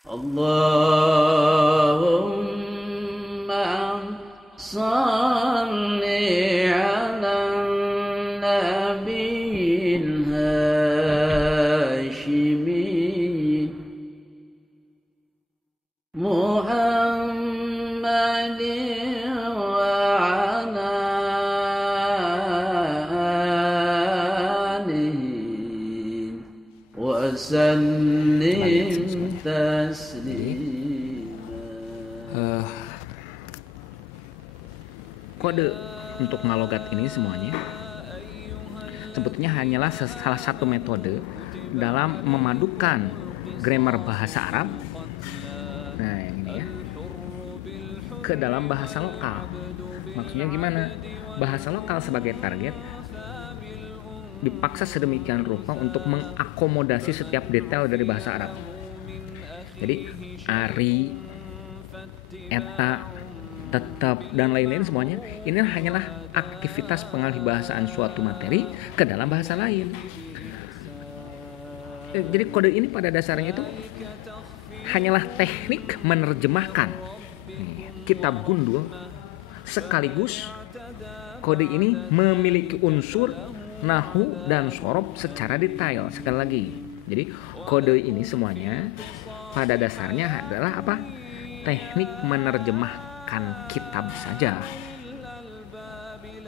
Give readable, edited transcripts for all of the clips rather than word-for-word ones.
Allahumma salli ala nabiyil hashimi Muhammadin wa ala alihi wa sallim taslima. Kode untuk ngalogat ini semuanya sebetulnya hanyalah salah satu metode dalam memadukan grammar bahasa Arab, nah yang ini ya, ke dalam bahasa lokal. Maksudnya gimana? Bahasa lokal sebagai target dipaksa sedemikian rupa untuk mengakomodasi setiap detail dari bahasa Arab. Jadi ari, eta, tetap, dan lain-lain semuanya ini hanyalah aktivitas pengalihbahasaan suatu materi ke dalam bahasa lain. Jadi kode ini pada dasarnya itu hanyalah teknik menerjemahkan kitab gundul, sekaligus kode ini memiliki unsur nahu dan sorob secara detail. Sekali lagi, jadi kode ini semuanya pada dasarnya adalah apa? Teknik menerjemahkan kitab saja,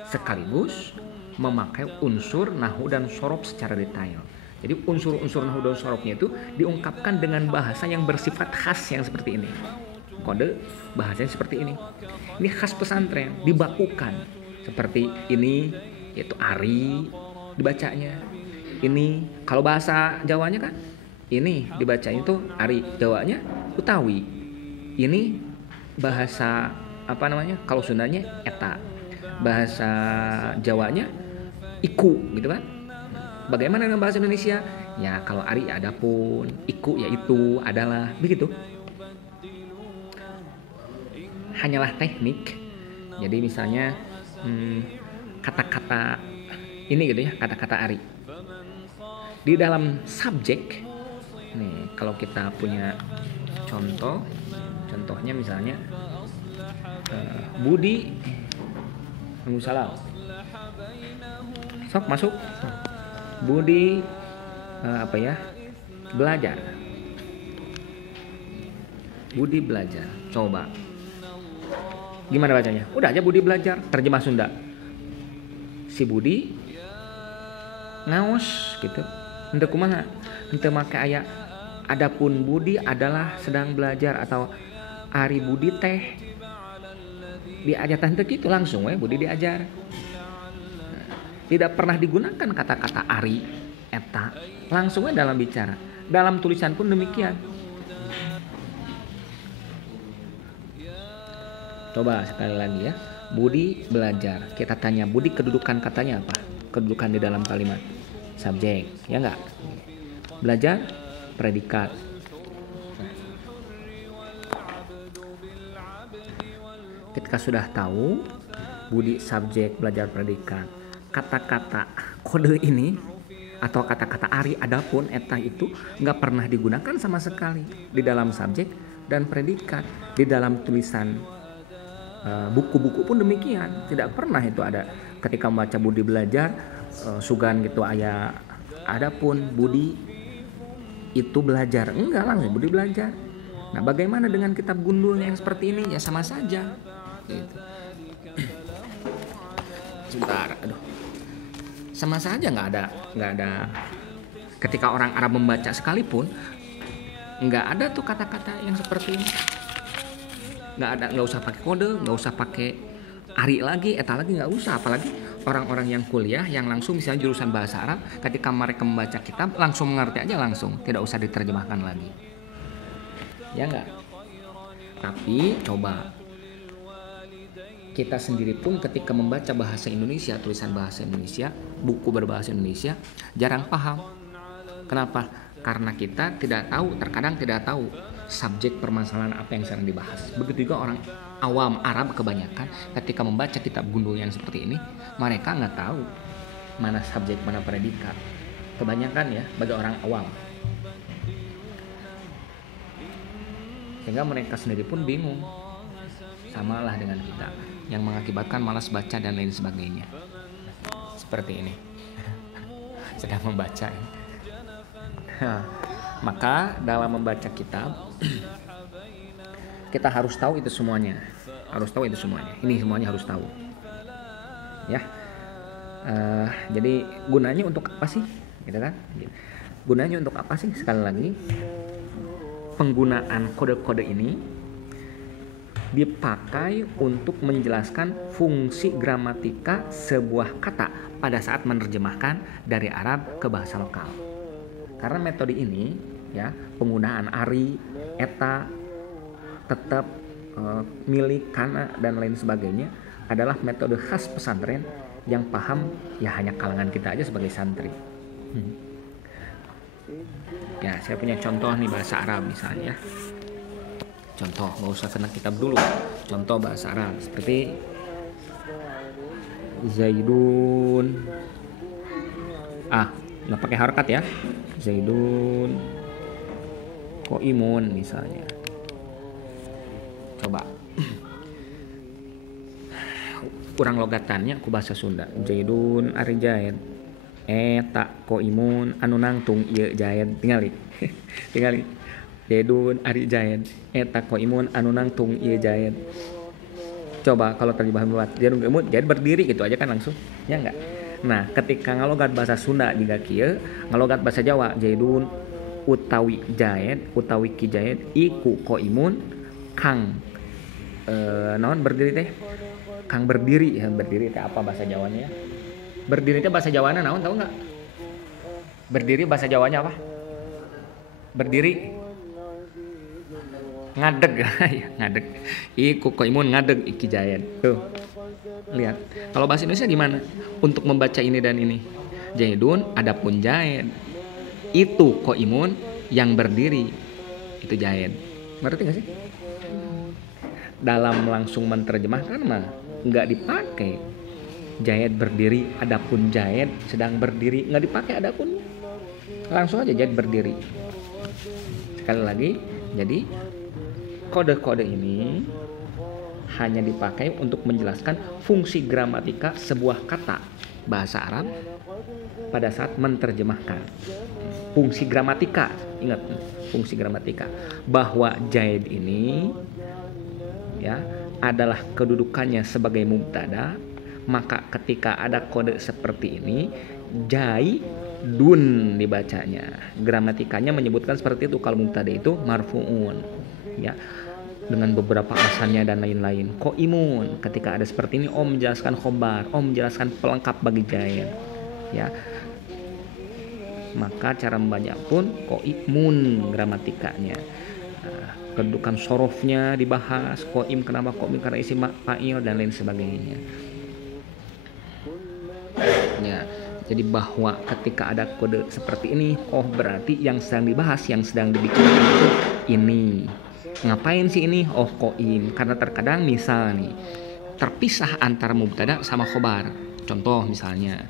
sekaligus memakai unsur nahu dan sorob secara detail. Jadi unsur-unsur nahu dan sorobnya itu diungkapkan dengan bahasa yang bersifat khas yang seperti ini. Kode bahasanya seperti ini. Ini khas pesantren, dibakukan seperti ini, yaitu ari dibacanya. Ini kalau bahasa Jawanya kan ini dibacanya itu ari, Jawanya utawi. Ini bahasa apa namanya? Kalau Sundanya eta. Bahasa Jawanya iku gitu kan. Bagaimana dengan bahasa Indonesia? Ya kalau ari adapun, iku ya itu, adalah, begitu. Hanyalah teknik. Jadi misalnya kata-kata ini gitu ya, kata-kata ari di dalam subjek. Nih kalau kita punya contohnya misalnya Budi Salam sok masuk. Budi belajar. Budi belajar. Coba gimana bacanya? Udah aja Budi belajar. Terjemah Sunda. Si Budi ngaos gitu. Henteu kumaha? Henteu make aya adapun Budi adalah sedang belajar atau ari Budi teh diajar teh gitu, langsung we Budi diajar. Tidak pernah digunakan kata-kata ari, eta, langsungnya dalam bicara. Dalam tulisan pun demikian. Coba sekali lagi ya. Budi belajar. Kita tanya Budi, kedudukan katanya apa? Kedudukan di dalam kalimat. Subjek, ya enggak? Belajar, predikat. Ketika sudah tahu Budi subjek, belajar predikat, kata-kata kode ini atau kata-kata ari, adapun, eta itu nggak pernah digunakan sama sekali di dalam subjek dan predikat. Di dalam tulisan buku-buku pun demikian, tidak pernah itu ada. Ketika membaca Budi belajar sugan gitu aya adapun Budi itu belajar, enggak, langsung Budi belajar. Nah bagaimana dengan kitab gundul yang seperti ini? Ya sama saja gitu. Sebentar, aduh, sama saja, nggak ada. Ketika orang Arab membaca sekalipun nggak ada tuh kata-kata yang seperti ini. Nggak usah pakai kode, nggak usah pakai ari lagi, eta lagi, nggak usah. Apalagi orang-orang yang kuliah yang langsung misalnya jurusan bahasa Arab, ketika mereka membaca kitab langsung mengerti aja langsung, tidak usah diterjemahkan lagi. Ya nggak? Tapi coba kita sendiri pun ketika membaca bahasa Indonesia, tulisan bahasa Indonesia, buku berbahasa Indonesia, jarang paham. Kenapa? Karena kita tidak tahu, terkadang tidak tahu subjek permasalahan apa yang sedang dibahas. Begitu juga orang awam Arab kebanyakan ketika membaca kitab gundul yang seperti ini, mereka nggak tahu mana subjek, mana predikat. Kebanyakan ya bagi orang awam. sehingga mereka sendiri pun bingung, samalah dengan kita, yang mengakibatkan malas baca dan lain sebagainya. Seperti ini. Sedang membaca ini. Maka dalam membaca kitab kita harus tahu itu semuanya. Ini semuanya harus tahu. Ya. Jadi gunanya untuk apa sih? Gitu kan? Gunanya untuk apa sih? Sekali lagi, penggunaan kode-kode ini dipakai untuk menjelaskan fungsi gramatika sebuah kata pada saat menerjemahkan dari Arab ke bahasa lokal. Karena metode ini, ya, penggunaan ari, eta, tetap, milik, kana, dan lain sebagainya adalah metode khas pesantren yang paham ya hanya kalangan kita aja sebagai santri. Ya, saya punya contoh nih bahasa Arab misalnya. Contoh, nggak usah kena kitab dulu. Contoh bahasa Arab seperti Zaidun. Nggak pakai harakat ya. Zaidun Koimun misalnya. Coba. Kurang logatannya aku bahasa Sunda. Zaidun ari jaed. Eta koimun anu nangtung ieu jaed. Tingali. Zaidun ari jaed. Eta koimun anu nangtung ieu jaed. Coba kalau terjemahan buat jaed berdiri gitu aja kan langsung. Ya enggak? Nah, ketika ngalogat bahasa Sunda juga kieu, ngalogat bahasa Jawa Zaidun utawi jaed utawi ki jaed iku koimun kang naon berdiri teh? Kang berdiri, ya berdiri teh apa bahasa Jawanya ya? Berdiri teh bahasa Jawana naon tahu nggak? Berdiri bahasa Jawanya apa? Berdiri ngadeg ya, ngadeg. Iku koimun ngadeg iki jayan. Tuh. Lihat. Kalau bahasa Indonesia gimana? Untuk membaca ini dan ini. Jaidun adapun jaid. Itu koimun yang berdiri. Itu jaid. Ngerti enggak sih? Dalam langsung menerjemahkan mah nggak dipakai jaid berdiri, adapun jaid sedang berdiri, nggak dipakai adapun, langsung aja jaid berdiri. Sekali lagi, jadi kode-kode ini hanya dipakai untuk menjelaskan fungsi gramatika sebuah kata bahasa Arab pada saat menerjemahkan. Fungsi gramatika, ingat fungsi gramatika, bahwa jaid ini ya adalah kedudukannya sebagai mubtada, maka ketika ada kode seperti ini jaidun dibacanya. Gramatikanya menyebutkan seperti itu. Kalau mubtada itu marfuun ya, dengan beberapa alasannya dan lain-lain. Koimun ketika ada seperti ini menjelaskan khobar, menjelaskan pelengkap bagi jaid ya. Maka cara membaca pun koimun gramatikanya. Kedudukan sorofnya dibahas, koim kenapa koim karena isi fa'il dan lain sebagainya. Ya, jadi bahwa ketika ada kode seperti ini, berarti yang sedang dibahas, yang sedang dibikin itu ini. Ngapain sih ini? Koim. Karena terkadang misal nih terpisah antara mubtada sama khobar. Contoh misalnya,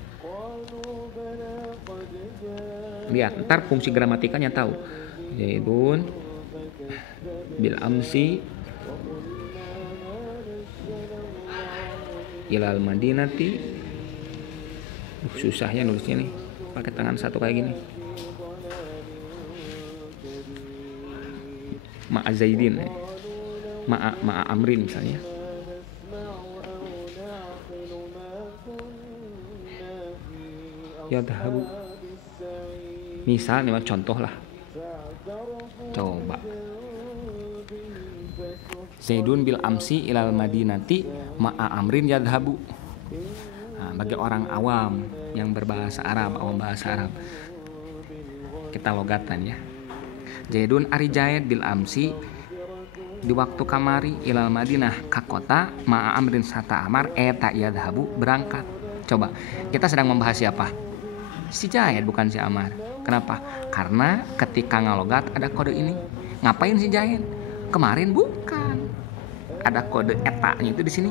lihat, ntar fungsi gramatikanya tahu. Zaidun bil amsi ilal madinati. Susah ya nulisnya nih, pakai tangan satu kayak gini. Ma'a Zaidin, ma'a Amrin misalnya. Ya tahabu. Misal nih contoh lah. Coba. Zaidun bil amsi ilal madinati ma'a amrin yadhabu. Nah, bagi orang awam yang berbahasa Arab, awam bahasa Arab, kita logatan ya. Zaidun ari jaid bil amsi di waktu kamari ilal madinah ka kota ma'a amrin sata amar eta yadhabu berangkat. Coba, kita sedang membahas siapa? Si Jaid bukan si Amar. Kenapa? Karena ketika ngalogat ada kode ini. Ngapain si Jaid? Kemarin bukan. Ada kode etanya itu di sini.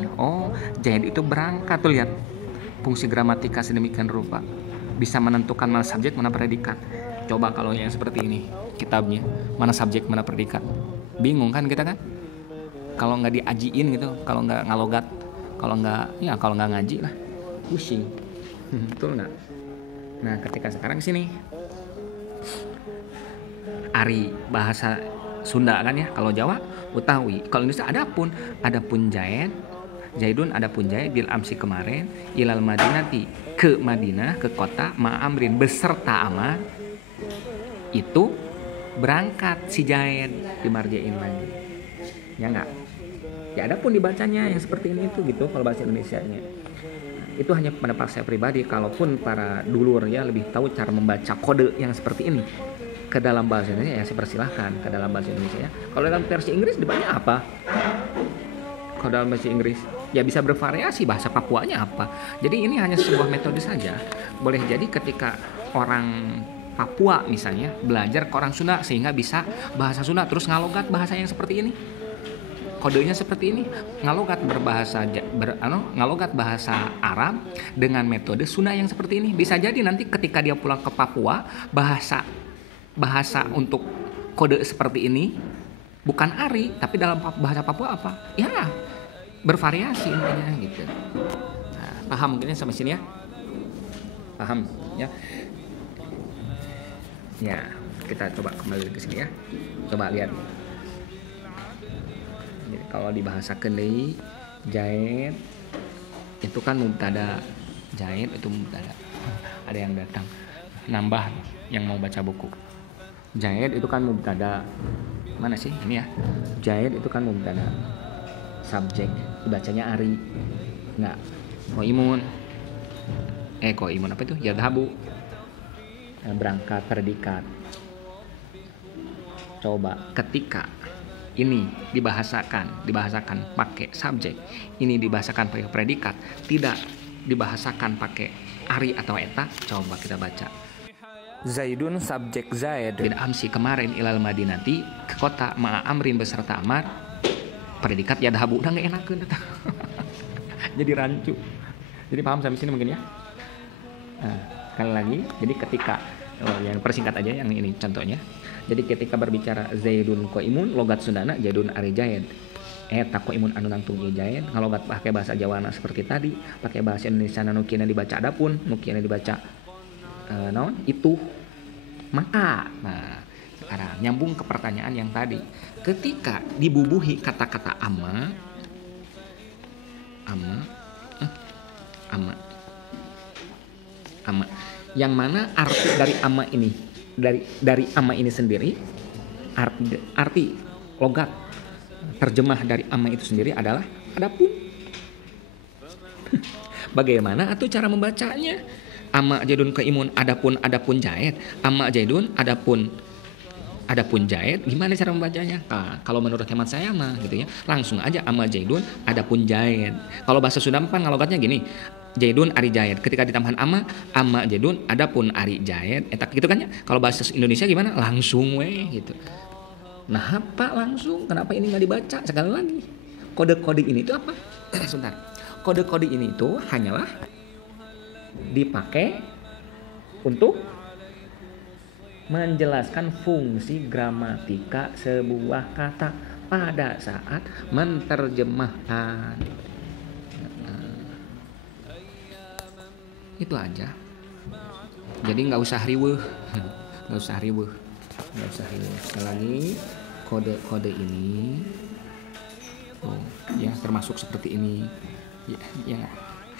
Jaid itu berangkat. Tuh lihat. Fungsi gramatika sedemikian rupa. Bisa menentukan mana subjek, mana predikat. Coba kalau yang seperti ini. kitabnya, mana subjek, mana predikat. Bingung kan kita kan? Kalau nggak diajiin gitu, kalau nggak ngalogat, kalau nggak ngaji lah, pusing. Betul nggak? Nah, ketika sekarang sini Ari bahasa Sunda kan ya, kalau Jawa Utawi, kalau Indonesia adapun Zaidun adapun Zaid bil amsi kemarin ilal Madinati ke Madinah, ke kota ma'amrin beserta Amar, itu berangkat si Zaid, dimarjain lagi. Ya enggak? Ya adapun dibacanya yang seperti ini itu gitu kalau bahasa Indonesianya. Itu hanya pendapat saya pribadi, kalaupun para dulur ya lebih tahu cara membaca kode yang seperti ini ke dalam bahasa Indonesia, ya saya persilahkan ke dalam bahasa Indonesia ya. Kalau dalam versi Inggris dibaca apa? Kalau dalam bahasa Inggris ya bisa bervariasi, bahasa Papuanya apa. Jadi ini hanya sebuah metode saja. Boleh jadi ketika orang Papua misalnya belajar ke orang Sunda sehingga bisa bahasa Sunda terus ngalogat bahasa yang seperti ini. Kodenya seperti ini, ngalogat ngalogat bahasa Arab dengan metode Sunda yang seperti ini. Bisa jadi nanti ketika dia pulang ke Papua, bahasa untuk kode seperti ini bukan Ari, tapi dalam bahasa Papua apa? Ya, bervariasi intinya gitu. Nah, paham mungkin sampai sini ya? Paham ya? Ya, kita coba kembali ke sini ya. Coba lihat. Jadi kalau dibahasakan deui Zaid itu kan mubtada. Zaid itu mubtada. Ada yang datang nambah yang mau baca buku. Zaid itu kan mubtada. Mana sih ini ya? Zaid itu kan mubtada. Subjek dibacanya Ari. Enggak. Qaimun apa itu? Yadhabu. Berangkat predikat. Coba ketika ini dibahasakan pakai subjek, ini dibahasakan pakai predikat, tidak dibahasakan pakai Ari atau eta, coba kita baca. Zaidun subjek Zaid bin amsi kemarin ilal Madinati, ke kota ma'a amrin beserta Amar, predikat yadhabu, udah gak enakeun eta. Jadi rancu. Jadi paham sampai sini mungkin ya. Nah, sekali lagi, jadi ketika yang persingkat aja yang ini contohnya. Jadi ketika berbicara Zaidun qaimun, logat Sundana Zaidun ari Zaid. Eta qaimun anu nangtung ieu Zaid, ngalogat pakai bahasa Jawana seperti tadi, pakai bahasa Indonesia nu kieu dibaca adapun, nu kieu dibaca naon? Itu. Maka, nah, sekarang nyambung ke pertanyaan yang tadi. Ketika dibubuhi kata-kata ama yang mana arti dari ama ini dari ama ini sendiri, arti logat terjemah dari ama itu sendiri adalah adapun. Bagaimana atau cara membacanya? Ama Zaidun qaimun adapun Zaid, ama Zaidun adapun Zaid, gimana cara membacanya? Nah, kalau menurut hemat saya mah gitu ya, langsung aja ama Zaidun adapun Zaid. Kalau bahasa Sunda kan ngalogatnya gini, Zaidun ari Zaid. Ketika ditambahan ama Zaidun adapun ari Zaid. Eta gitu kan ya. Kalau bahasa Indonesia gimana? Langsung gitu. Nah, apa langsung? Kenapa ini enggak dibaca? Sekali lagi. Kode-kode ini itu apa? Sebentar. Kode-kode ini itu hanyalah dipakai untuk menjelaskan fungsi gramatika sebuah kata pada saat menerjemahkan. Itu aja. Jadi nggak usah riweuh. Sekali lagi kode-kode ini, ya termasuk seperti ini, ya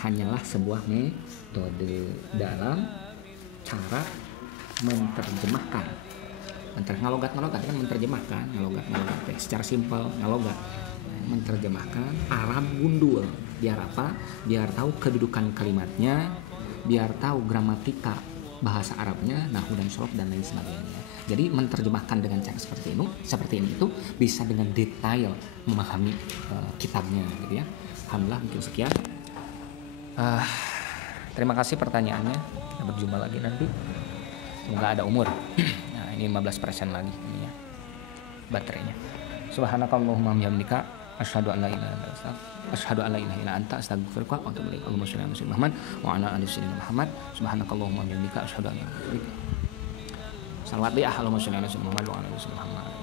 hanyalah sebuah metode dalam cara menerjemahkan. Ngalogat kan menerjemahkan, ngalogat secara simpel ngalogat. Menerjemahkan Arab gundul. Biar apa? Biar tahu kedudukan kalimatnya, biar tahu gramatika bahasa Arabnya, nahwu dan shorof dan lain sebagainya. Jadi menerjemahkan dengan cara seperti ini itu bisa dengan detail memahami kitabnya gitu ya. Alhamdulillah, mungkin sekian. Terima kasih pertanyaannya. Kita berjumpa lagi nanti. Semoga ada umur. Nah, ini 15% lagi ini ya baterainya. Subhanakallahumma bihamdika asyhadu an la ilaha illa anta astaghfiruka wa atubu ilaik. Allahumma shalli ala sayyidina Muhammad wa ala ali sayyidina Muhammad. Subhanakallahumma bihamdika asyhadu an la ilaha illa anta. Salawat di Allahumma sholli ala sayyidina Muhammad wa ala ali Muhammad.